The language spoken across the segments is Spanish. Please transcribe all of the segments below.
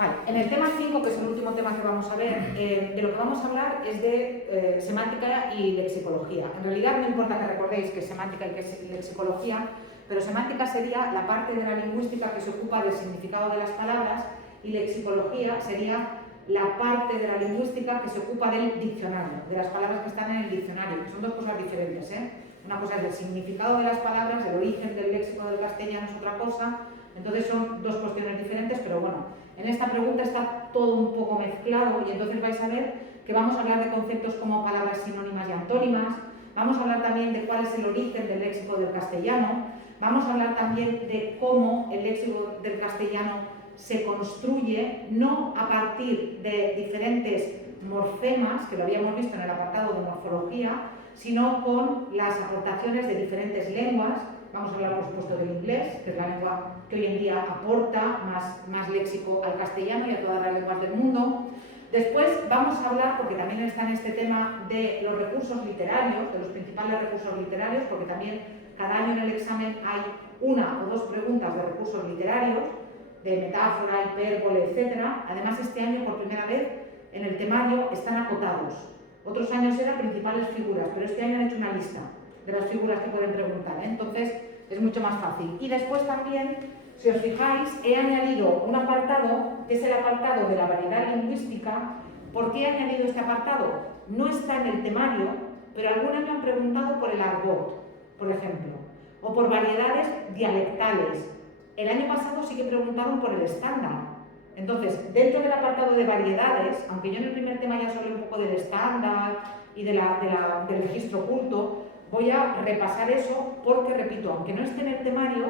Vale, en el tema 5, que es el último tema que vamos a ver, de lo que vamos a hablar es de semántica y lexicología. En realidad no importa que recordéis que es semántica y que es lexicología, pero semántica sería la parte de la lingüística que se ocupa del significado de las palabras y lexicología sería la parte de la lingüística que se ocupa del diccionario, de las palabras que están en el diccionario, que son dos cosas diferentes, ¿eh? Una cosa es el significado de las palabras, el origen del léxico del castellano es otra cosa, entonces son dos cuestiones diferentes, pero bueno, en esta pregunta está todo un poco mezclado y entonces vais a ver que vamos a hablar de conceptos como palabras sinónimas y antónimas, vamos a hablar también de cuál es el origen del léxico del castellano, vamos a hablar también de cómo el léxico del castellano se construye, no a partir de diferentes morfemas, que lo habíamos visto en el apartado de morfología, sino con las aportaciones de diferentes lenguas. Vamos a hablar, por supuesto, del inglés, que es la lengua que hoy en día aporta más léxico al castellano y a todas las lenguas del mundo. Después vamos a hablar, porque también está en este tema, de los recursos literarios, de los principales recursos literarios, porque también cada año en el examen hay una o dos preguntas de recursos literarios, de metáfora, hipérbole, etc. Además, este año, por primera vez, en el temario están acotados. Otros años eran principales figuras, pero este año han hecho una lista de las figuras que pueden preguntar, ¿eh? Entonces es mucho más fácil. Y después también, si os fijáis, he añadido un apartado, que es el apartado de la variedad lingüística. ¿Por qué he añadido este apartado? No está en el temario, pero algún año han preguntado por el argot, por ejemplo, o por variedades dialectales. El año pasado sí que preguntaron por el estándar. Entonces, dentro del apartado de variedades, aunque yo en el primer tema ya os hablé un poco del estándar y del registro culto, voy a repasar eso porque, repito, aunque no esté en el temario,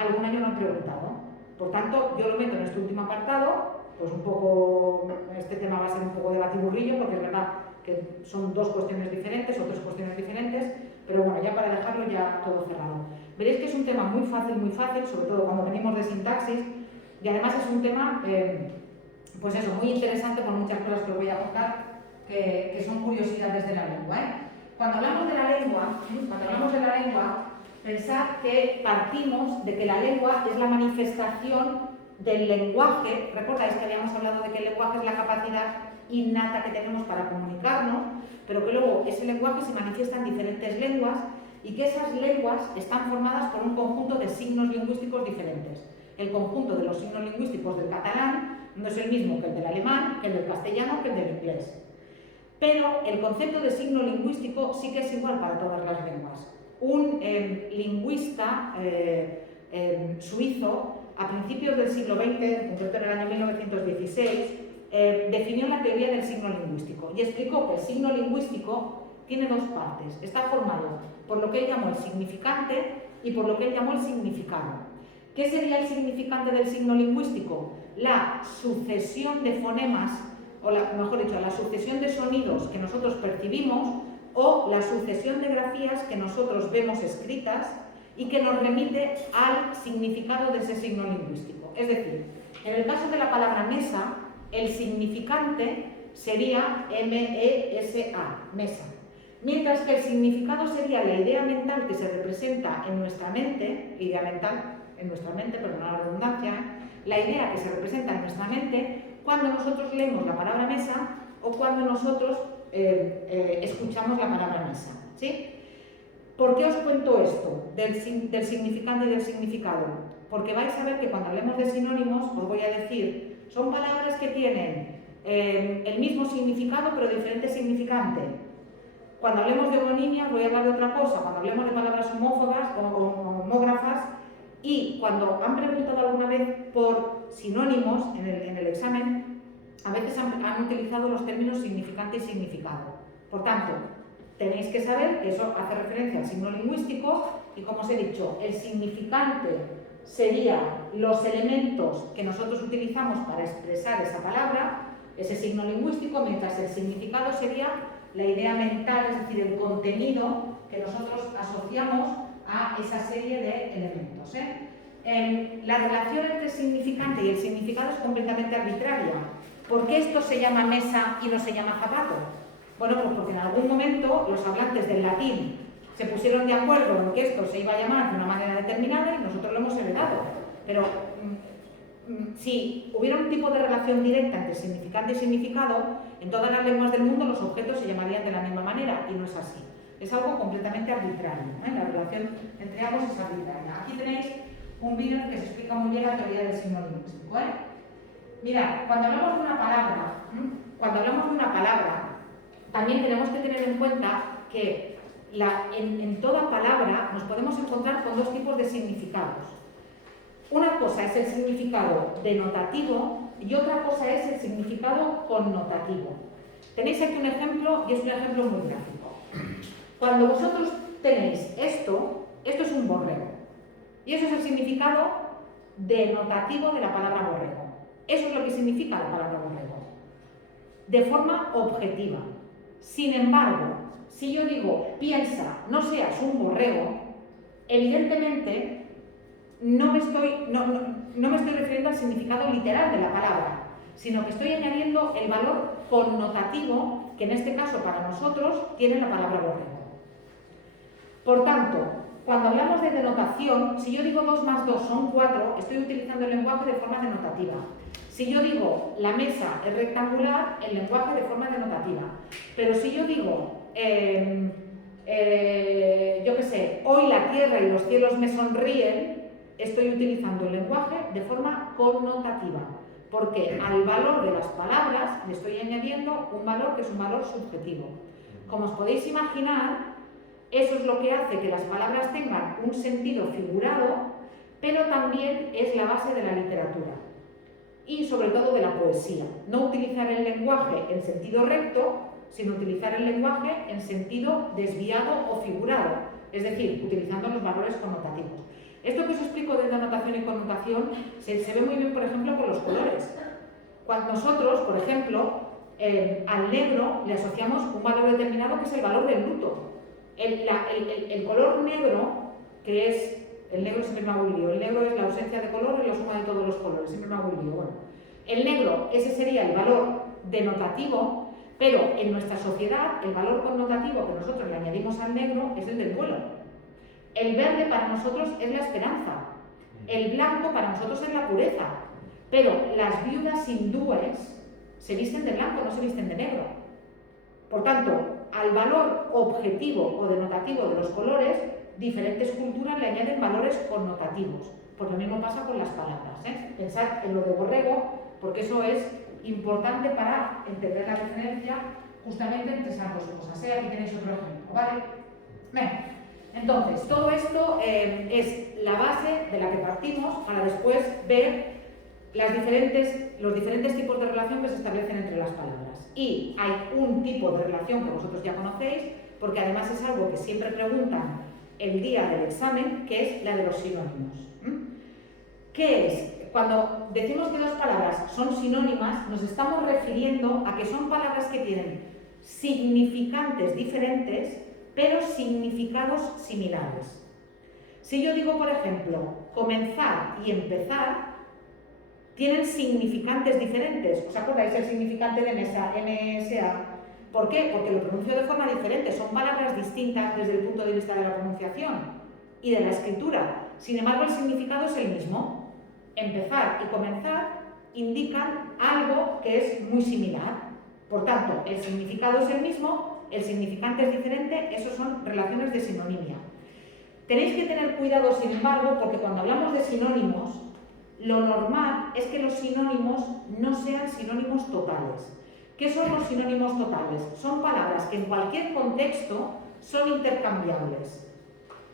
algún año lo han preguntado. Por tanto, yo lo meto en este último apartado, pues un poco, este tema va a ser un poco de batiburrillo, porque es verdad que son dos cuestiones diferentes o tres cuestiones diferentes, pero bueno, ya para dejarlo ya todo cerrado. Veréis que es un tema muy fácil, sobre todo cuando venimos de sintaxis, y además es un tema, pues eso, muy interesante por muchas cosas que os voy a contar, que son curiosidades de la lengua, ¿eh? Cuando hablamos de la lengua, pensad que partimos de que la lengua es la manifestación del lenguaje. Recordáis que habíamos hablado de que el lenguaje es la capacidad innata que tenemos para comunicarnos, pero que luego ese lenguaje se manifiesta en diferentes lenguas y que esas lenguas están formadas por un conjunto de signos lingüísticos diferentes. El conjunto de los signos lingüísticos del catalán no es el mismo que el del alemán, que el del castellano, que el del inglés. Pero el concepto de signo lingüístico sí que es igual para todas las lenguas. Un lingüista suizo, a principios del siglo XX, en concreto en el año 1916, definió la teoría del signo lingüístico y explicó que el signo lingüístico tiene dos partes. Está formado por lo que él llamó el significante y por lo que él llamó el significado. ¿Qué sería el significante del signo lingüístico? La sucesión de fonemas, o mejor dicho, la sucesión de sonidos que nosotros percibimos o la sucesión de grafías que nosotros vemos escritas y que nos remite al significado de ese signo lingüístico. Es decir, en el caso de la palabra mesa, el significante sería M-E-S-A, mesa. Mientras que el significado sería la idea mental que se representa en nuestra mente, idea mental en nuestra mente, perdón la redundancia, la idea que se representa en nuestra mente cuando nosotros leemos la palabra mesa o cuando nosotros escuchamos la palabra mesa, ¿sí? ¿Por qué os cuento esto del significante y del significado? Porque vais a ver que cuando hablemos de sinónimos, os voy a decir, son palabras que tienen el mismo significado pero diferente significante. Cuando hablemos de homonimia voy a hablar de otra cosa, cuando hablemos de palabras homófobas o homógrafas, y cuando han preguntado alguna vez por sinónimos en el examen, a veces han utilizado los términos significante y significado. Por tanto, tenéis que saber que eso hace referencia al signo lingüístico y, como os he dicho, el significante sería los elementos que nosotros utilizamos para expresar esa palabra, ese signo lingüístico, mientras el significado sería la idea mental, es decir, el contenido que nosotros asociamos a esa serie de elementos, ¿eh? La relación entre el significante y el significado es completamente arbitraria. ¿Por qué esto se llama mesa y no se llama zapato? Bueno, pues porque en algún momento los hablantes del latín se pusieron de acuerdo en que esto se iba a llamar de una manera determinada y nosotros lo hemos heredado. Pero si hubiera un tipo de relación directa entre significante y significado, en todas las lenguas del mundo los objetos se llamarían de la misma manera, y no es así. Es algo completamente arbitrario, ¿eh? La relación entre ambos es arbitraria. Aquí tenéis un vídeo en el que se explica muy bien la teoría del sinónimo, ¿eh? Mirad, cuando hablamos de una palabra, también tenemos que tener en cuenta que en toda palabra nos podemos encontrar con dos tipos de significados. Una cosa es el significado denotativo y otra cosa es el significado connotativo. Tenéis aquí un ejemplo y es un ejemplo muy gráfico. Cuando vosotros tenéis esto es un borrego. Y eso es el significado denotativo de la palabra borrego. Eso es lo que significa la palabra borrego, de forma objetiva. Sin embargo, si yo digo, piensa, no seas un borrego, evidentemente no me estoy refiriendo al significado literal de la palabra, sino que estoy añadiendo el valor connotativo que en este caso para nosotros tiene la palabra borrego. Por tanto, cuando hablamos de denotación, si yo digo 2 más 2 son 4, estoy utilizando el lenguaje de forma denotativa. Si yo digo la mesa es rectangular, el lenguaje de forma denotativa. Pero si yo digo, yo qué sé, hoy la tierra y los cielos me sonríen, estoy utilizando el lenguaje de forma connotativa. Porque al valor de las palabras le estoy añadiendo un valor que es un valor subjetivo. Como os podéis imaginar, eso es lo que hace que las palabras tengan un sentido figurado, pero también es la base de la literatura y sobre todo de la poesía. No utilizar el lenguaje en sentido recto, sino utilizar el lenguaje en sentido desviado o figurado, es decir, utilizando los valores connotativos. Esto que os explico de denotación y connotación se ve muy bien, por ejemplo, con los colores. Cuando nosotros, por ejemplo, al negro le asociamos un valor determinado que es el valor del luto. El color negro, que es... El negro siempre me hago un lío. El negro es la ausencia de color y la suma de todos los colores. Siempre me hago un lío. Bueno, el negro, ese sería el valor denotativo, pero en nuestra sociedad el valor connotativo que nosotros le añadimos al negro es el del duelo. El verde para nosotros es la esperanza. El blanco para nosotros es la pureza. Pero las viudas hindúes se visten de blanco, no se visten de negro. Por tanto, al valor objetivo o denotativo de los colores, diferentes culturas le añaden valores connotativos. Pues lo mismo pasa con las palabras, ¿eh? Pensad en lo de borrego, porque eso es importante para entender la diferencia justamente entre esas dos cosas, ¿eh? Aquí tenéis otro ejemplo, ¿vale? Bien. Entonces, todo esto es la base de la que partimos para después ver los diferentes tipos de relación que se establecen entre las palabras. Y hay un tipo de relación que vosotros ya conocéis, porque además es algo que siempre preguntan el día del examen, que es la de los sinónimos. ¿Qué es? Cuando decimos que dos palabras son sinónimas, nos estamos refiriendo a que son palabras que tienen significantes diferentes, pero significados similares. Si yo digo, por ejemplo, comenzar y empezar, tienen significantes diferentes. ¿Os acordáis el significante de mesa, MSA? ¿Por qué? Porque lo pronuncio de forma diferente. Son palabras distintas desde el punto de vista de la pronunciación y de la escritura. Sin embargo, el significado es el mismo. Empezar y comenzar indican algo que es muy similar. Por tanto, el significado es el mismo, el significante es diferente, esos son relaciones de sinonimia. Tenéis que tener cuidado, sin embargo, porque cuando hablamos de sinónimos, lo normal es que los sinónimos no sean sinónimos totales. ¿Qué son los sinónimos totales? Son palabras que en cualquier contexto son intercambiables.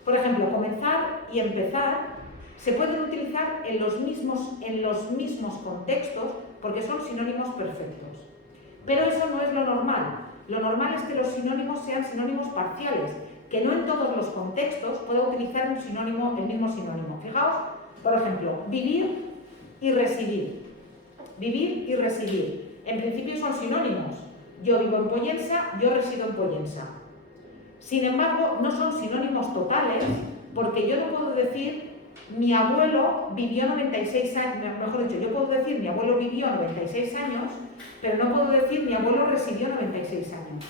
Por ejemplo, comenzar y empezar se pueden utilizar en los mismos contextos porque son sinónimos perfectos. Pero eso no es lo normal. Lo normal es que los sinónimos sean sinónimos parciales, que no en todos los contextos pueda utilizar el mismo sinónimo. Fijaos, por ejemplo, vivir y residir. Vivir y residir. En principio son sinónimos. Yo vivo en Pollensa, yo resido en Pollensa. Sin embargo, no son sinónimos totales, porque yo no puedo decir mi abuelo vivió 96 años, mejor dicho, yo puedo decir mi abuelo vivió 96 años, pero no puedo decir mi abuelo residió 96 años.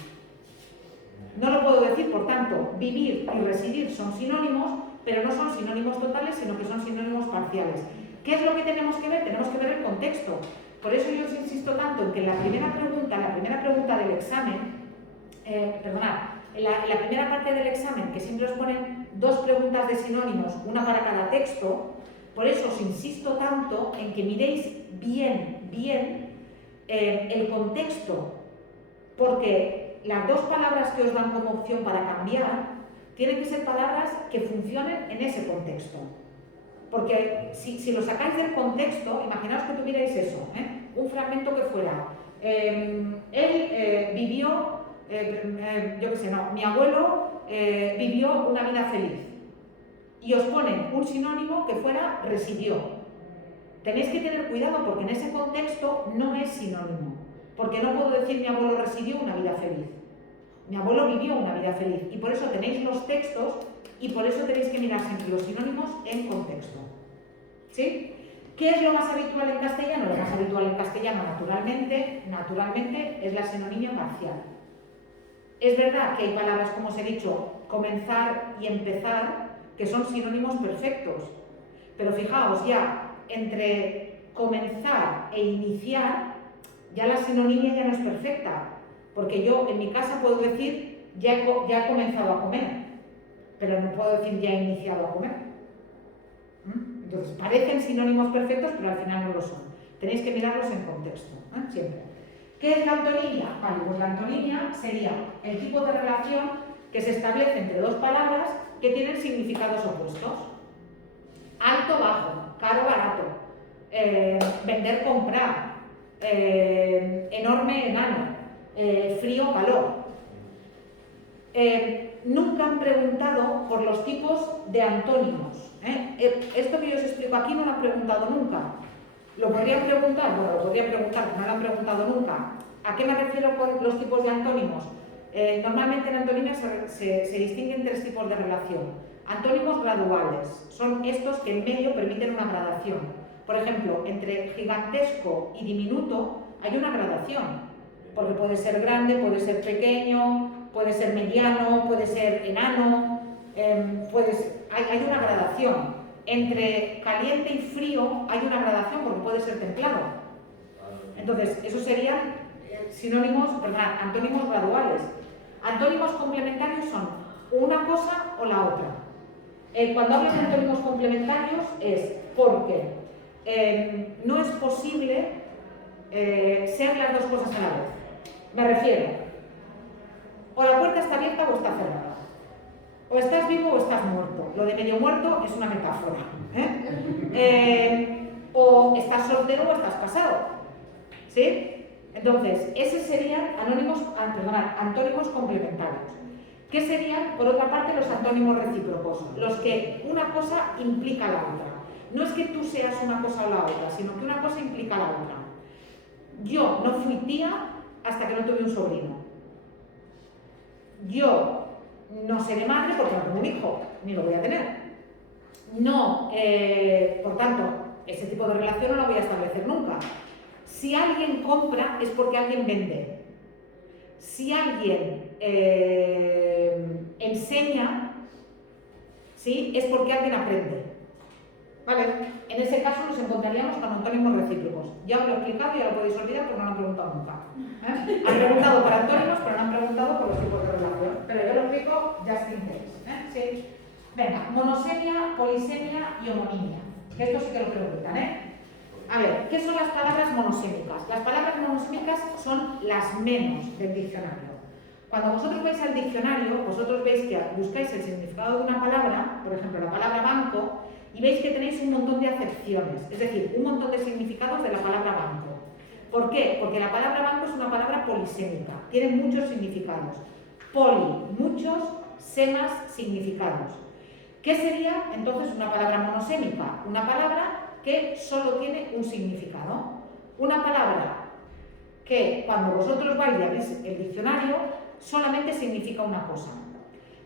No lo puedo decir, por tanto, vivir y residir son sinónimos, pero no son sinónimos totales, sino que son sinónimos parciales. ¿Qué es lo que tenemos que ver? Tenemos que ver el contexto. Por eso yo os insisto tanto en que la primera pregunta del examen, en la primera parte del examen, que siempre os ponen 2 preguntas de sinónimos, una para cada texto, por eso os insisto tanto en que miréis bien el contexto, porque las 2 palabras que os dan como opción para cambiar tienen que ser palabras que funcionen en ese contexto. Porque si lo sacáis del contexto, imaginaos que tuvierais eso, un fragmento que fuera, él vivió, yo qué sé, no, mi abuelo vivió una vida feliz. Y os ponen un sinónimo que fuera residió. Tenéis que tener cuidado porque en ese contexto no es sinónimo. Porque no puedo decir mi abuelo residió una vida feliz. Mi abuelo vivió una vida feliz. Y por eso tenéis los textos y por eso tenéis que mirar siempre los sinónimos en contexto. ¿Sí? ¿Qué es lo más habitual en castellano? Lo más habitual en castellano, naturalmente, es la sinonimia parcial. Es verdad que hay palabras, como os he dicho, comenzar y empezar, que son sinónimos perfectos. Pero fijaos, ya entre comenzar e iniciar, ya la sinonimia ya no es perfecta. Porque yo en mi casa puedo decir ya he comenzado a comer, pero no puedo decir ya he iniciado a comer. Entonces parecen sinónimos perfectos, pero al final no lo son. Tenéis que mirarlos en contexto, siempre. ¿Qué es la antonimia? Vale, pues la antonimia sería el tipo de relación que se establece entre 2 palabras que tienen significados opuestos. Alto, bajo, caro, barato, vender, comprar, enorme, enano, frío, calor. Nunca han preguntado por los tipos de antónimos. Esto que yo os explico aquí no lo han preguntado nunca. ¿Lo podrían preguntar? Bueno, lo podrían preguntar, pero no lo han preguntado nunca. ¿A qué me refiero con los tipos de antónimos? Normalmente en antonimia se distinguen 3 tipos de relación. Antónimos graduales, son estos que en medio permiten una gradación. Por ejemplo, entre gigantesco y diminuto hay una gradación, porque puede ser grande, puede ser pequeño, puede ser mediano, puede ser enano, hay una gradación. Entre caliente y frío hay una gradación porque puede ser templado. Entonces, esos serían antónimos graduales. Antónimos complementarios son una cosa o la otra. Cuando hablo de antónimos complementarios es porque no es posible ser las 2 cosas a la vez. Me refiero, o la puerta está abierta o está cerrada. O estás vivo o estás muerto. Lo de medio muerto es una metáfora. O estás soltero o estás casado. ¿Sí? Entonces, esos serían antónimos complementarios. ¿Qué serían, por otra parte, los antónimos recíprocos? Los que una cosa implica a la otra. No es que tú seas una cosa o la otra, sino que una cosa implica a la otra. Yo no fui tía hasta que no tuve un sobrino. Yo no seré madre porque no tengo un hijo, ni lo voy a tener. No, por tanto, ese tipo de relación no la voy a establecer nunca. Si alguien compra es porque alguien vende. Si alguien enseña, ¿sí? Es porque alguien aprende. ¿Vale? En ese caso nos encontraríamos con antónimos recíprocos. Ya os lo he explicado y ya lo podéis olvidar porque no lo han preguntado nunca. Han preguntado por antónimos, pero no han preguntado por los tipos de relación. Pero yo lo explico just in case. ¿Sí? Venga, monosemia, polisemia y homonimia. Que esto sí que lo preguntan, A ver, ¿qué son las palabras monosémicas? Las palabras monosémicas son las menos del diccionario. Cuando vosotros vais al diccionario, vosotros veis que buscáis el significado de una palabra, por ejemplo, la palabra banco, y veis que tenéis un montón de acepciones, es decir, un montón de significados de la palabra banco. ¿Por qué? Porque la palabra banco es una palabra polisémica, tiene muchos significados. Poli, muchos, semas, significados. ¿Qué sería entonces una palabra monosémica? Una palabra que solo tiene un significado. Una palabra que cuando vosotros vais y abrís el diccionario solamente significa una cosa.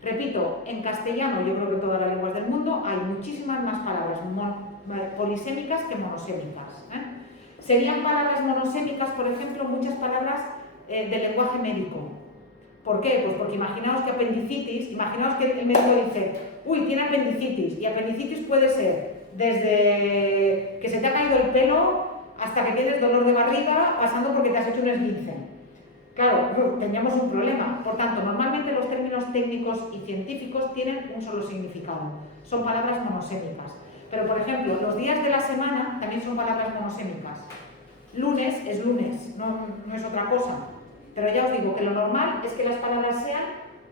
Repito, en castellano, yo creo que en todas las lenguas del mundo hay muchísimas más palabras polisémicas que monosémicas. Serían palabras monosémicas, por ejemplo, muchas palabras del lenguaje médico. ¿Por qué? Pues porque imaginaos que el médico dice, uy, tiene apendicitis, y apendicitis puede ser desde que se te ha caído el pelo hasta que tienes dolor de barriga, pasando porque te has hecho un esguince. Claro, teníamos un problema. Por tanto, normalmente los términos técnicos y científicos tienen un solo significado. Son palabras monosémicas. Pero, por ejemplo, los días de la semana también son palabras monosémicas. Lunes es lunes, no es otra cosa. Pero ya os digo que lo normal es que las palabras sean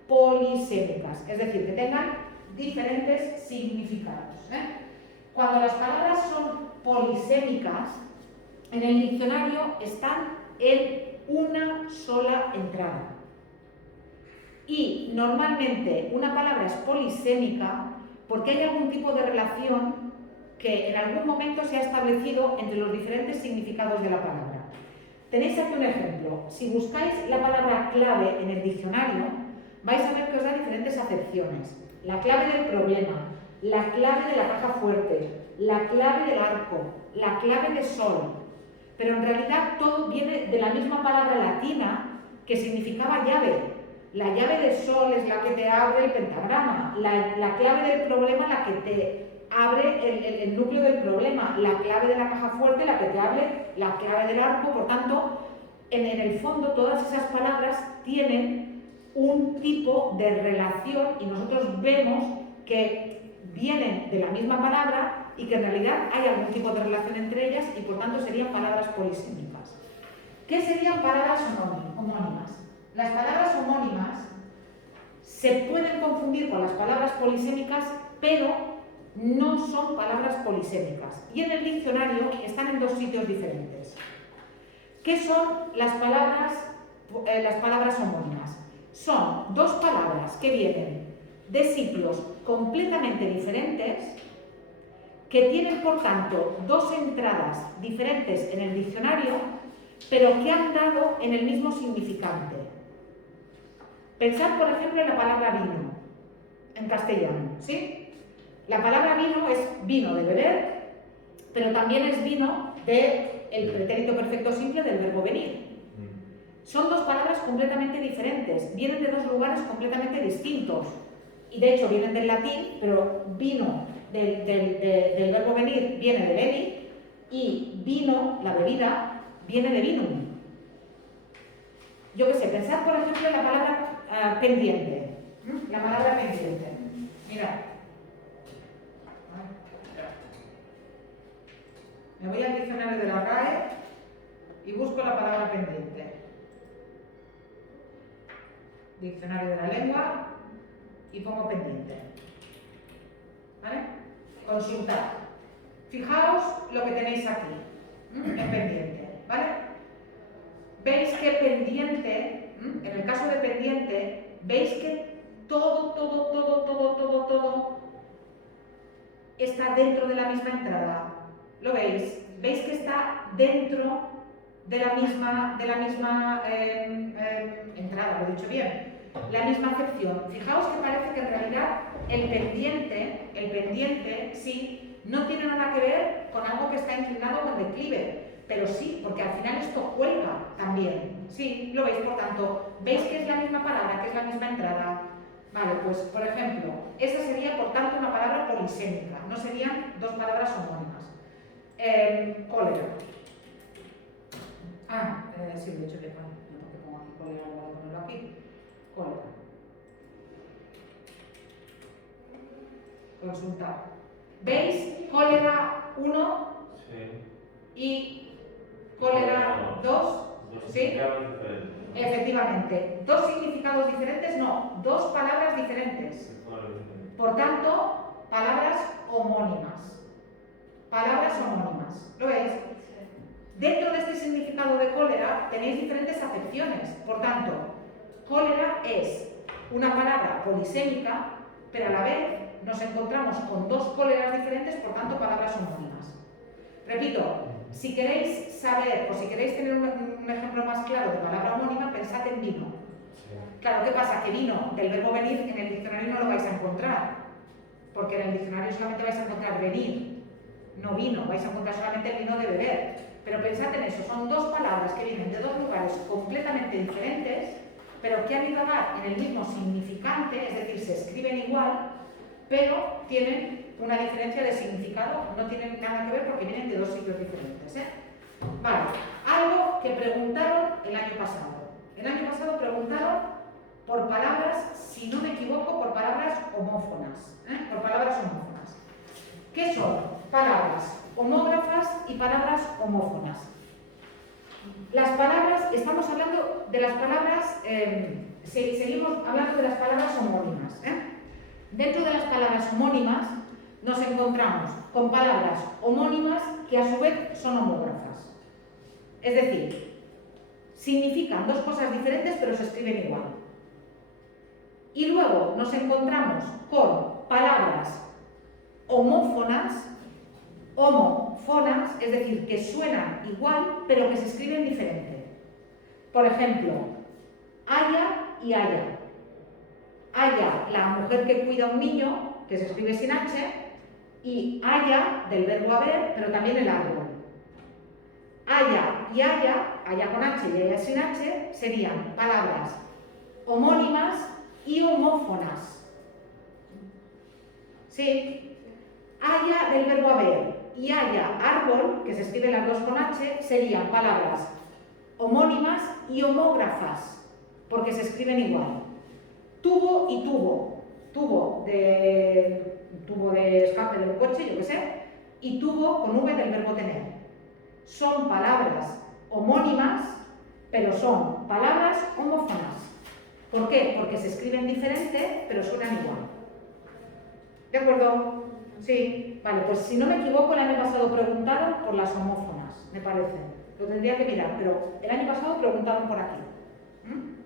polisémicas, es decir, que tengan diferentes significados. Cuando las palabras son polisémicas, en el diccionario están en una sola entrada. Y normalmente una palabra es polisémica porque hay algún tipo de relación que en algún momento se ha establecido entre los diferentes significados de la palabra. Tenéis aquí un ejemplo. Si buscáis la palabra clave en el diccionario, vais a ver que os da diferentes acepciones. La clave del problema, la clave de la caja fuerte, la clave del arco, la clave de sol. Pero en realidad todo viene de la misma palabra latina que significaba llave. La llave de sol es la que te abre el pentagrama, la clave del problema la que te abre el núcleo del problema, la clave de la caja fuerte la que te abre la clave del arco. Por tanto, en el fondo todas esas palabras tienen un tipo de relación y nosotros vemos que vienen de la misma palabra y que en realidad hay algún tipo de relación entre ellas y por tanto serían palabras polisémicas. ¿Qué serían palabras homónimas? Las palabras homónimas se pueden confundir con las palabras polisémicas, pero no son palabras polisémicas. Y en el diccionario están en dos sitios diferentes. ¿Qué son las palabras homónimas? Son dos palabras que vienen de sitios completamente diferentes, que tienen por tanto dos entradas diferentes en el diccionario, pero que han dado en el mismo significante. Pensad, por ejemplo, en la palabra vino, en castellano, ¿sí? La palabra vino es vino de beber, pero también es vino del pretérito perfecto simple del verbo venir. Son dos palabras completamente diferentes, vienen de dos lugares completamente distintos. Y de hecho vienen del latín, pero vino del verbo venir viene de venir y vino, la bebida, viene de vinum. Yo qué sé, pensad por ejemplo en la palabra pendiente. La palabra pendiente. Mirad. Me voy al diccionario de la RAE y busco la palabra pendiente. Diccionario de la lengua y pongo pendiente. ¿Vale? Consultad. Fijaos lo que tenéis aquí, en pendiente, ¿vale? Veis que pendiente, en el caso de pendiente, veis que todo está dentro de la misma entrada. ¿Lo veis? ¿Veis que está dentro de la misma entrada? Lo he dicho bien. La misma acepción. Fijaos que parece que en realidad el pendiente sí, no tiene nada que ver con algo que está inclinado o en declive, pero sí, porque al final esto cuelga también. Sí, lo veis, por tanto, veis que es la misma palabra, que es la misma entrada. Vale, pues por ejemplo, esa sería por tanto una palabra polisémica, no serían dos palabras homónimas. Cólera. Sí, lo he dicho bien, bueno, porque pongo aquí cólera, voy a ponerlo aquí. Cólera. Consultar. ¿Veis cólera 1 y cólera 2? ¿Sí? Efectivamente. Dos significados diferentes, no, dos palabras diferentes. Por tanto, palabras homónimas. Palabras homónimas. ¿Lo veis? Dentro de este significado de cólera tenéis diferentes acepciones. Por tanto, cólera es una palabra polisémica, pero a la vez nos encontramos con dos cóleras diferentes, por tanto, palabras homónimas. Repito, si queréis saber o si queréis tener un ejemplo más claro de palabra homónima, pensad en vino. Claro, ¿qué pasa? Que vino del verbo venir en el diccionario no lo vais a encontrar, porque en el diccionario solamente vais a encontrar venir, no vino, vais a encontrar solamente el vino de beber. Pero pensad en eso, son dos palabras que vienen de dos lugares completamente diferentes, pero que han ido a dar en el mismo significante, es decir, se escriben igual, pero tienen una diferencia de significado, no tienen nada que ver porque vienen de dos sitios diferentes. Vale, algo que preguntaron el año pasado. El año pasado preguntaron por palabras, si no me equivoco, por palabras homófonas. Por palabras homófonas. ¿Qué son? Palabras homógrafas y palabras homófonas. Las palabras, estamos hablando de las palabras, seguimos hablando de las palabras homónimas. Dentro de las palabras homónimas nos encontramos con palabras homónimas que a su vez son homógrafas. Es decir, significan dos cosas diferentes pero se escriben igual. Y luego nos encontramos con palabras homófonas, es decir, que suenan igual pero que se escriben diferente. Por ejemplo, haya y haya. Haya, la mujer que cuida a un niño, que se escribe sin H, y haya, del verbo haber, pero también el árbol. Haya y haya con H y haya sin H, serían palabras homónimas y homófonas. ¿Sí? Haya del verbo haber y haya árbol, que se escriben las dos con H, serían palabras homónimas y homógrafas, porque se escriben igual. Tubo y tubo. Tubo de escape del coche, yo qué sé, y tubo con V del verbo tener. Son palabras homónimas, pero son palabras homófonas. ¿Por qué? Porque se escriben diferente, pero suenan igual. ¿De acuerdo? Sí. Vale, pues si no me equivoco, el año pasado preguntaron por las homófonas, me parece. Lo tendría que mirar, pero el año pasado preguntaron por aquí.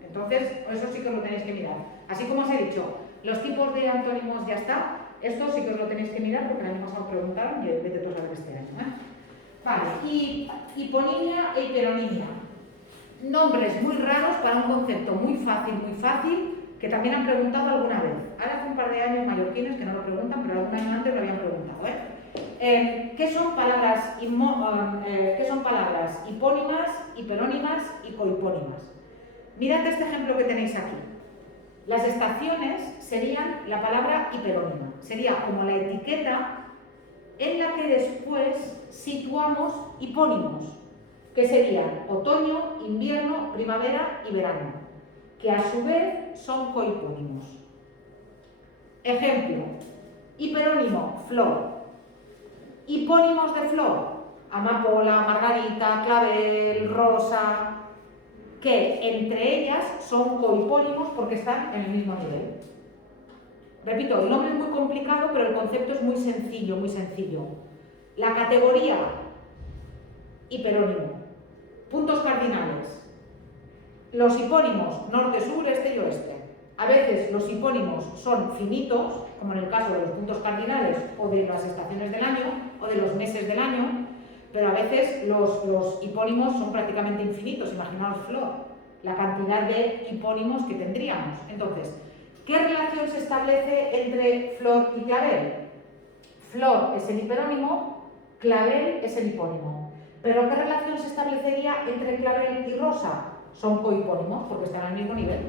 Entonces, eso sí que lo tenéis que mirar. Así como os he dicho, los tipos de antónimos ya está. Esto sí que os lo tenéis que mirar porque el año pasado preguntaron y vete tú a saber este año. Vale, y hiponimia e hiperonimia. Nombres muy raros para un concepto muy fácil, que también han preguntado alguna vez. Ahora hace un par de años mallorquines que no lo preguntan, pero algún año antes lo habían preguntado. ¿Qué son palabras hipónimas, hiperónimas y cohipónimas? Mirad este ejemplo que tenéis aquí. Las estaciones serían la palabra hiperónima. Sería como la etiqueta en la que después situamos hipónimos, que serían otoño, invierno, primavera y verano, que a su vez son cohipónimos. Ejemplo, hiperónimo, flor. Hipónimos de flor, amapola, margarita, clavel, rosa, que entre ellas son cohipónimos porque están en el mismo nivel. Repito, el nombre es muy complicado, pero el concepto es muy sencillo. La categoría, hiperónimo. Puntos cardinales. Los hipónimos, norte, sur, este y oeste. A veces los hipónimos son finitos, como en el caso de los puntos cardinales o de las estaciones del año o de los meses del año, pero a veces los hipónimos son prácticamente infinitos. Imaginaos flor, la cantidad de hipónimos que tendríamos. Entonces, ¿qué relación se establece entre flor y clavel? Flor es el hiperónimo, clavel es el hipónimo. ¿Pero qué relación se establecería entre clavel y rosa? Son cohipónimos porque están al mismo nivel.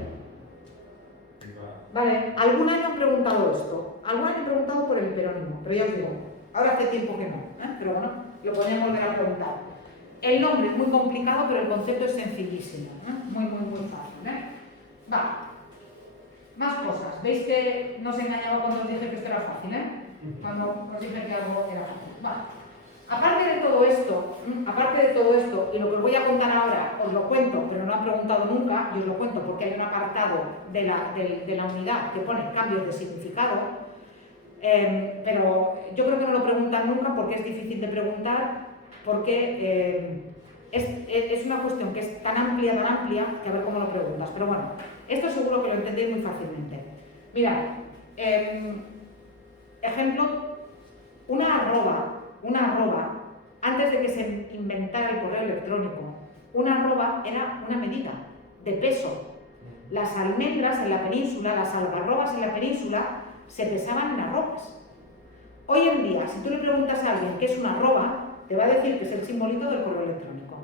Vale, algún año han preguntado esto, algún año han preguntado por el hiperónimo, pero ya os digo, ahora hace tiempo que no, pero bueno, lo podemos volver a preguntar. El nombre es muy complicado, pero el concepto es sencillísimo, muy fácil. Va, más cosas. ¿Veis que no os engañaba cuando os dije que esto era fácil? Cuando os dije que algo era fácil. Vale. Aparte de todo esto, y lo que os voy a contar ahora, os lo cuento, pero no han preguntado nunca, y os lo cuento porque hay un apartado de la unidad que pone cambios de significado, pero yo creo que no lo preguntan nunca porque es difícil de preguntar, porque es una cuestión que es tan amplia, que a ver cómo lo preguntas. Pero bueno, esto seguro que lo entendéis muy fácilmente. Mirad, ejemplo, una arroba, antes de que se inventara el correo electrónico, una arroba era una medida de peso. Las almendras en la península, las algarrobas en la península, se pesaban en arrobas. Hoy en día, si tú le preguntas a alguien qué es una arroba, te va a decir que es el simbolito del correo electrónico.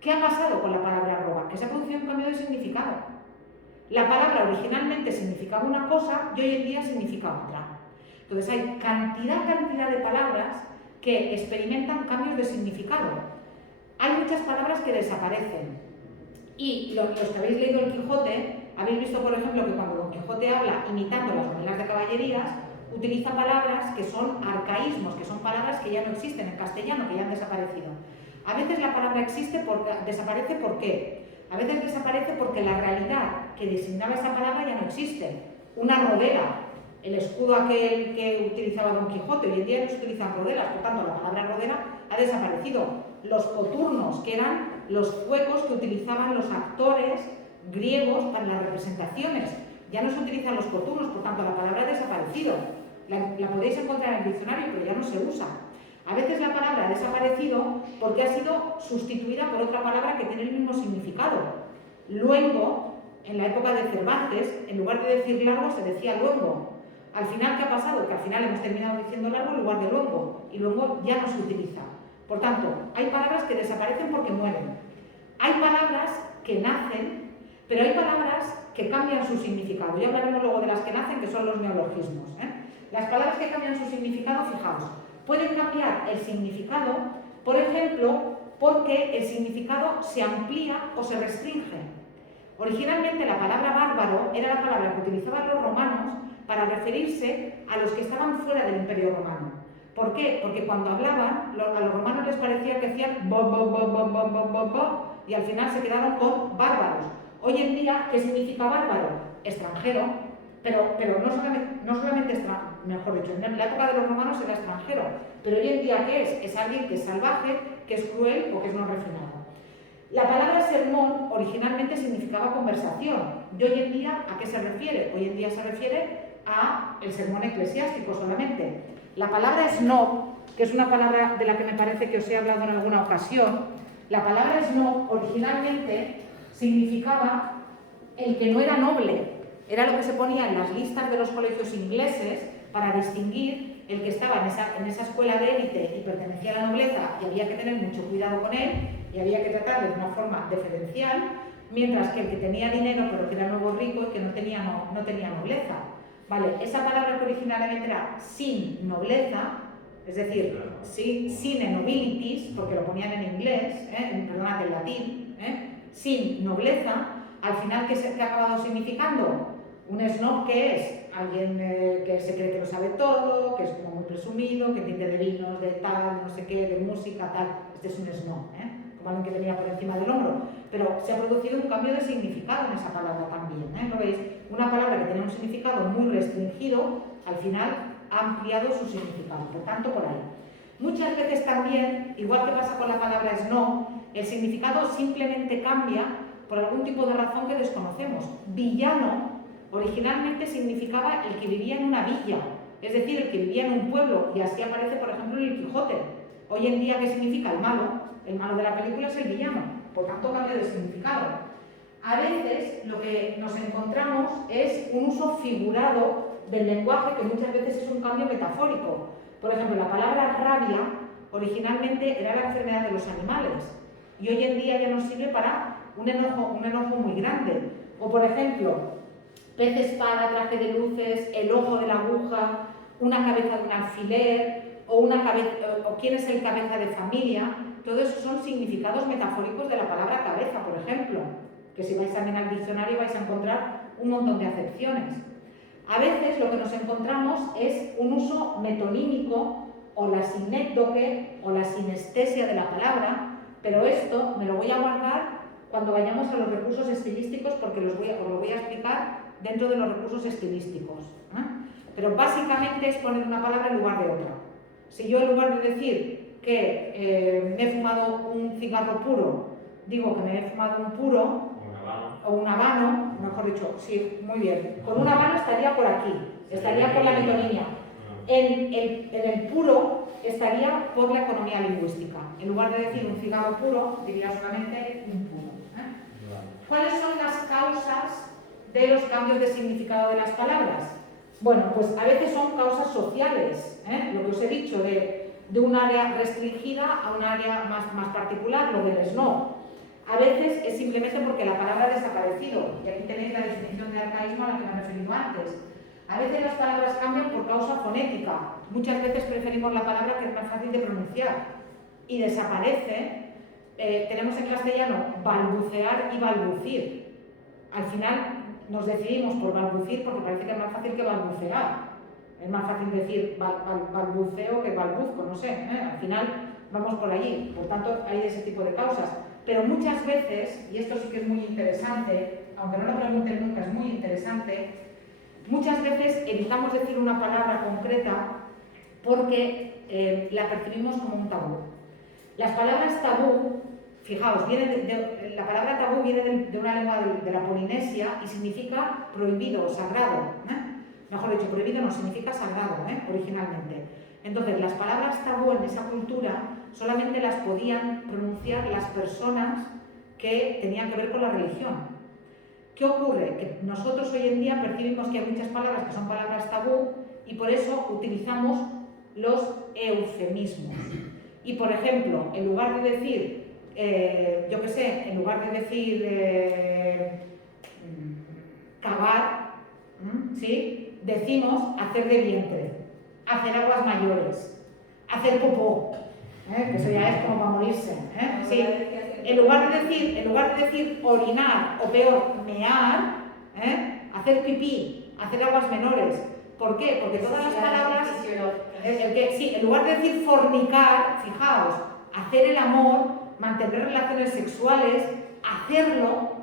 ¿Qué ha pasado con la palabra arroba? Que se ha producido un cambio de significado. La palabra originalmente significaba una cosa y hoy en día significa otra. Entonces hay cantidad de palabras que experimentan cambios de significado. Hay muchas palabras que desaparecen. Y los que habéis leído El Quijote, habéis visto, por ejemplo, que cuando Don Quijote habla imitando las novelas de caballerías, utiliza palabras que son arcaísmos, que son palabras que ya no existen en castellano, que ya han desaparecido. A veces la palabra desaparece ¿por qué? A veces desaparece porque la realidad que designaba esa palabra ya no existe. Una rodela, el escudo aquel que utilizaba Don Quijote, hoy en día no se utilizan rodelas, por tanto la palabra rodela ha desaparecido. Los coturnos, que eran los fuecos que utilizaban los actores griegos para las representaciones, ya no se utilizan los coturnos, por tanto la palabra ha desaparecido. La podéis encontrar en el diccionario, pero ya no se usa. A veces la palabra ha desaparecido porque ha sido sustituida por otra palabra que tiene el mismo significado. Luengo, en la época de Cervantes, en lugar de decir largo se decía luengo. Al final, ¿qué ha pasado? Que al final hemos terminado diciendo largo en lugar de luengo, y luengo ya no se utiliza. Por tanto, hay palabras que desaparecen porque mueren. Hay palabras que nacen, pero hay palabras que cambian su significado. Ya hablaremos luego de las que nacen, que son los neologismos. Las palabras que cambian su significado, fijaos, pueden cambiar el significado, por ejemplo, porque el significado se amplía o se restringe. Originalmente la palabra bárbaro era la palabra que utilizaban los romanos para referirse a los que estaban fuera del Imperio Romano. ¿Por qué? Porque cuando hablaban, a los romanos les parecía que hacían bo, bo, bo, bo, bo, bo, bo, bo, y al final se quedaron con bárbaros. Hoy en día, ¿qué significa bárbaro? Extranjero, pero no solamente extranjero, mejor dicho, en la época de los romanos era extranjero, pero hoy en día, ¿qué es? Es alguien que es salvaje, que es cruel o que es no refinado. La palabra sermón originalmente significaba conversación. ¿Y hoy en día a qué se refiere? Hoy en día se refiere a el sermón eclesiástico solamente. La palabra snob, que es una palabra de la que me parece que os he hablado en alguna ocasión, la palabra snob originalmente significaba el que no era noble. Era lo que se ponía en las listas de los colegios ingleses para distinguir el que estaba en esa escuela de élite y pertenecía a la nobleza y había que tener mucho cuidado con él y había que tratarle de una forma deferencial, mientras que el que tenía dinero pero que era nuevo rico y que no tenía nobleza. Vale, esa palabra que originalmente era sin nobleza, es decir, sine nobilitis, porque lo ponían en inglés, perdonad, en latín, sin nobleza, al final, ¿qué ha acabado significando? Un snob, ¿qué es? Alguien que se cree que lo sabe todo, que es como muy presumido, que entiende de vinos, de tal, no sé qué, de música, tal. Este es un snob, como alguien que tenía por encima del hombro. Pero se ha producido un cambio de significado en esa palabra también, ¿lo veis? Una palabra que tenía un significado muy restringido, al final ha ampliado su significado, por tanto, por ahí. Muchas veces también, igual que pasa con la palabra snob, el significado simplemente cambia por algún tipo de razón que desconocemos. Villano originalmente significaba el que vivía en una villa, es decir, el que vivía en un pueblo, y así aparece, por ejemplo, en El Quijote. Hoy en día, ¿qué significa el malo? El malo de la película es el villano, por tanto, cambio de significado. A veces lo que nos encontramos es un uso figurado del lenguaje, que muchas veces es un cambio metafórico. Por ejemplo, la palabra rabia originalmente era la enfermedad de los animales, y hoy en día ya nos sirve para un enojo muy grande. O, por ejemplo, pez espada, traje de luces, el ojo de la aguja, una cabeza de un alfiler, o quién es el cabeza de familia. Todo eso son significados metafóricos de la palabra cabeza, por ejemplo, que si vais también al diccionario vais a encontrar un montón de acepciones. A veces lo que nos encontramos es un uso metonímico o la sinécdoque o la sinestesia de la palabra, pero esto me lo voy a guardar cuando vayamos a los recursos estilísticos, porque os lo voy a explicar dentro de los recursos estilísticos. Pero básicamente es poner una palabra en lugar de otra. Si yo en lugar de decir que me he fumado un cigarro puro, digo que me he fumado un puro o un habano, mejor dicho, sí, muy bien. Con un habano estaría por aquí, estaría por la metonimia. En el puro estaría por la economía lingüística. En lugar de decir un cigarro puro, diría solamente un puro. ¿Cuáles son las causas de los cambios de significado de las palabras? Bueno, pues a veces son causas sociales, lo que os he dicho, de un área restringida a un área más particular, lo del snob. A veces es simplemente porque la palabra ha desaparecido, y aquí tenéis la definición de arcaísmo a la que me he referido antes. A veces las palabras cambian por causa fonética. Muchas veces preferimos la palabra que es más fácil de pronunciar y desaparece. Tenemos en castellano balbucear y balbucir. Al final nos decidimos por balbucir porque parece que es más fácil que balbucear. Es más fácil decir balbuceo que balbuzco, no sé. Al final vamos por allí. Por tanto, hay ese tipo de causas. Pero muchas veces, y esto sí que es muy interesante, aunque no lo pregunten nunca, es muy interesante, muchas veces evitamos decir una palabra concreta porque la percibimos como un tabú. Las palabras tabú, fijaos, la palabra tabú viene de una lengua de la Polinesia y significa prohibido o sagrado. Mejor dicho, prohibido no, significa sagrado, originalmente. Entonces, las palabras tabú en esa cultura solamente las podían pronunciar las personas que tenían que ver con la religión. ¿Qué ocurre? Que nosotros hoy en día percibimos que hay muchas palabras que son palabras tabú y por eso utilizamos los eufemismos. Y, por ejemplo, en lugar de decir, yo qué sé, en lugar de decir cavar, ¿sí? Decimos hacer de vientre, hacer aguas mayores, hacer popó, que eso ya es como para morirse. Sí. En lugar de decir orinar o peor, mear, hacer pipí, hacer aguas menores. ¿Por qué? Porque todas las palabras... en lugar de decir fornicar, fijaos, hacer el amor, mantener relaciones sexuales, hacerlo,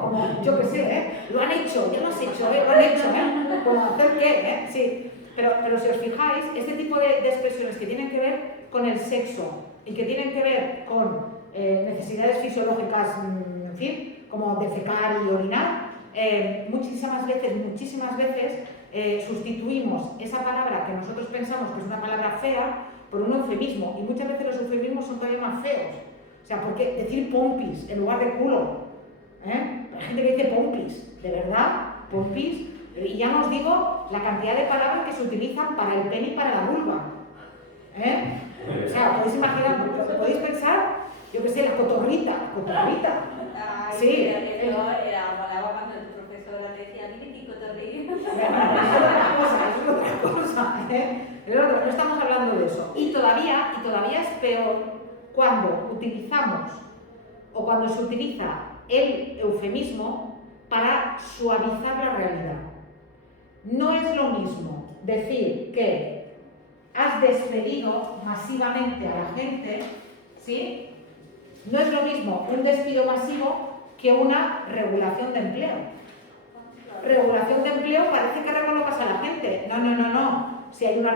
como yo que sé, lo han hecho, ya lo has hecho, lo han hecho, como hacer qué, sí. Pero si os fijáis, este tipo de expresiones que tienen que ver con el sexo y que tienen que ver con necesidades fisiológicas, en fin, como defecar y orinar, muchísimas veces sustituimos esa palabra que nosotros pensamos que es una palabra fea por un eufemismo, y muchas veces los eufemismos son todavía más feos. O sea, ¿por qué decir pompis en lugar de culo? Hay gente que dice pompis, ¿de verdad? Pompis. Y ya no os digo la cantidad de palabras que se utilizan para el pene y para la vulva. O sea, podéis imaginar, podéis pensar, yo qué sé, la cotorrita. Sí. Eso era palabra cuando tu profesora decía, dime qué cotorrita. Es otra cosa. Pero no estamos hablando de eso. Y todavía es peor cuando utilizamos o cuando se utiliza el eufemismo para suavizar la realidad. No es lo mismo decir que has despedido masivamente a la gente, ¿sí? No es lo mismo un despido masivo que una regulación de empleo. Regulación de empleo parece que recolocas a la gente. No. Si hay una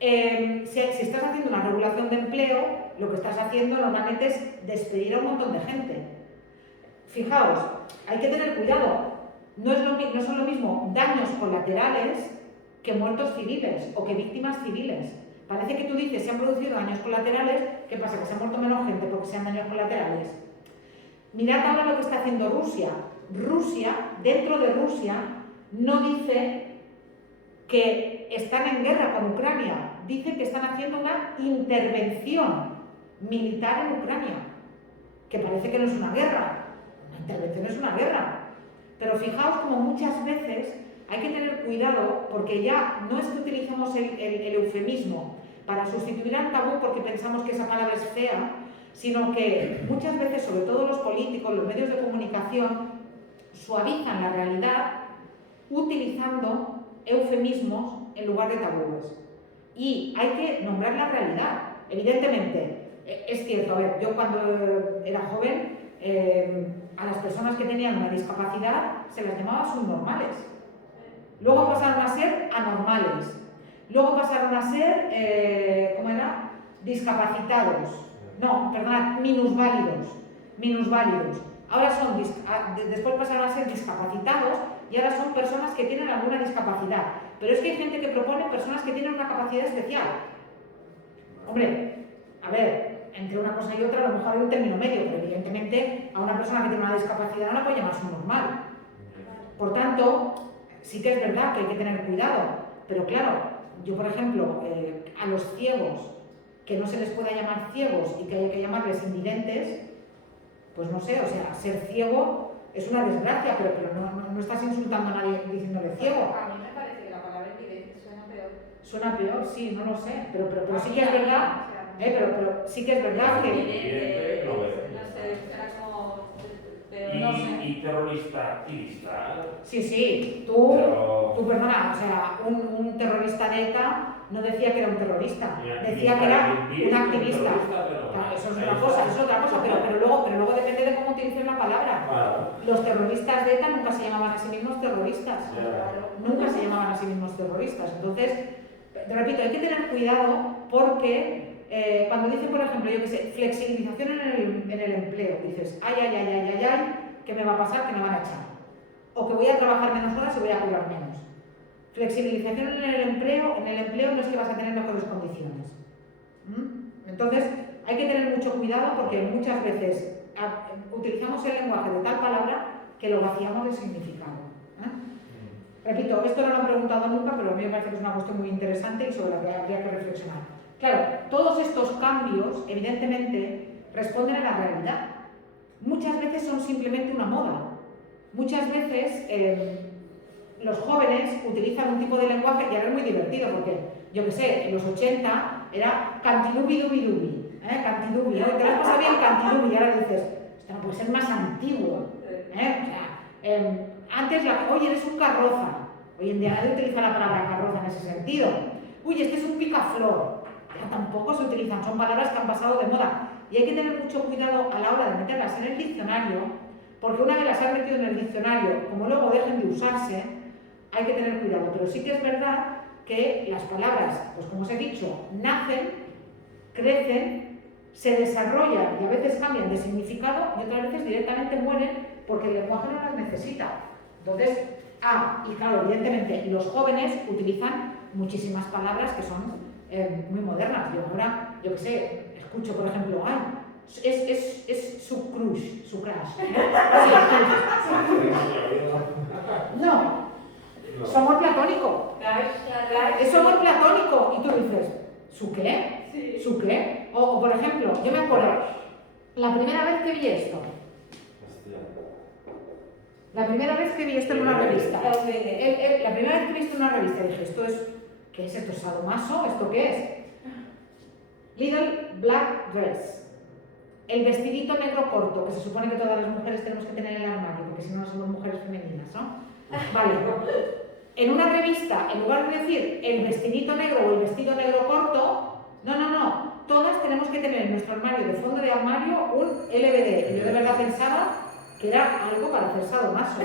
si estás haciendo una regulación de empleo, lo que estás haciendo normalmente es despedir a un montón de gente. Fijaos, hay que tener cuidado. No son lo mismo daños colaterales que muertos civiles o que víctimas civiles. Parece que tú dices se han producido daños colaterales. ¿Qué pasa? ¿Que se ha muerto menos gente porque sean daños colaterales? Mirad ahora lo que está haciendo Rusia. Dentro de Rusia, no dice que están en guerra con Ucrania. Dice que están haciendo una intervención militar en Ucrania. Que parece que no es una guerra. Una intervención es una guerra. Pero fijaos como muchas veces hay que tener cuidado porque ya no es que utilicemos el eufemismo para sustituir al tabú porque pensamos que esa palabra es fea, sino que muchas veces, sobre todo los políticos, los medios de comunicación, suavizan la realidad utilizando eufemismos en lugar de tabúes. Y hay que nombrar la realidad. Evidentemente, es cierto, a ver, yo cuando era joven, a las personas que tenían una discapacidad se las llamaba subnormales. Luego pasaron a ser anormales. Luego pasaron a ser, ¿cómo era? Discapacitados. No, perdonad, minusválidos. Ahora son, después pasaron a ser discapacitados y ahora son personas que tienen alguna discapacidad. Pero es que hay gente que propone personas que tienen una capacidad especial. Hombre, a ver, entre una cosa y otra a lo mejor hay un término medio, pero evidentemente a una persona que tiene una discapacidad no la puede llamar subnormal. Por tanto, sí que es verdad que hay que tener cuidado, pero claro, yo por ejemplo, a los ciegos, que no se les pueda llamar ciegos y que haya que llamarles invidentes, pues no sé, o sea, ser ciego es una desgracia, pero no estás insultando a nadie diciéndole ciego. A mí me parece que la palabra invidente suena peor. Suena peor, sí, no lo sé, pero sí que es verdad, pero sí que es verdad que... Invidente, no sé, suena como... Pero no sé. Y terrorista activista. Sí, tú perdona, o sea, un terrorista de ETA no decía que era un terrorista, decía que era un activista. Claro, eso es otra cosa, pero luego depende de cómo utilicen la palabra. Claro. Los terroristas de ETA nunca se llamaban a sí mismos terroristas. Nunca se llamaban a sí mismos terroristas. Entonces, te repito, hay que tener cuidado porque cuando dicen, por ejemplo, yo qué sé, flexibilización en el empleo, dices, ay, ¿qué me va a pasar? Que me van a echar. O que voy a trabajar menos horas y voy a cobrar menos. Flexibilización en el empleo no es que vas a tener mejores condiciones. Entonces, hay que tener mucho cuidado porque muchas veces utilizamos el lenguaje de tal palabra que lo vaciamos de significado. Repito, esto no lo han preguntado nunca, pero a mí me parece que es una cuestión muy interesante y sobre la que habría que reflexionar. Claro, todos estos cambios, evidentemente, responden a la realidad. Muchas veces son simplemente una moda. Muchas veces los jóvenes utilizan un tipo de lenguaje y ahora es muy divertido porque, yo qué sé, en los 80 era cantidubi-dubi-dubi, cantidubi, hoy te lo pasado bien cantidubi y ahora dices, esto no puede ser más antiguo. O sea, antes, oye, eres un carroza. Hoy en día nadie utiliza la palabra carroza en ese sentido. Uy, este es un picaflor. Ya tampoco se utilizan, son palabras que han pasado de moda. Y hay que tener mucho cuidado a la hora de meterlas en el diccionario, porque una vez las has metido en el diccionario, como luego dejen de usarse, hay que tener cuidado. Pero sí que es verdad que las palabras, pues como os he dicho, nacen, crecen, se desarrollan y a veces cambian de significado y otras veces directamente mueren porque el lenguaje no las necesita. Entonces, y claro, evidentemente, los jóvenes utilizan muchísimas palabras que son muy modernas. Yo ahora, yo qué sé, escucho, por ejemplo, es su crush, su crush. No, es amor platónico. Es amor platónico. Y tú dices, ¿su qué? Sí. ¿Su qué? O por ejemplo, yo me acuerdo, la primera vez que vi esto. La primera vez que vi esto en una revista. La primera vez que vi esto en una revista dije, ¿qué es esto? ¿Sadomaso? ¿Esto qué es? Little Black Dress. El vestidito negro corto, que se supone que todas las mujeres tenemos que tener en el armario, porque si no, no somos mujeres femeninas, ¿no? Vale. En una revista, en lugar de decir el vestidito negro o el vestido negro corto, no. Todas tenemos que tener en nuestro armario, de fondo de armario, un LBD. Y yo de verdad pensaba que era algo para hacer sadomaso.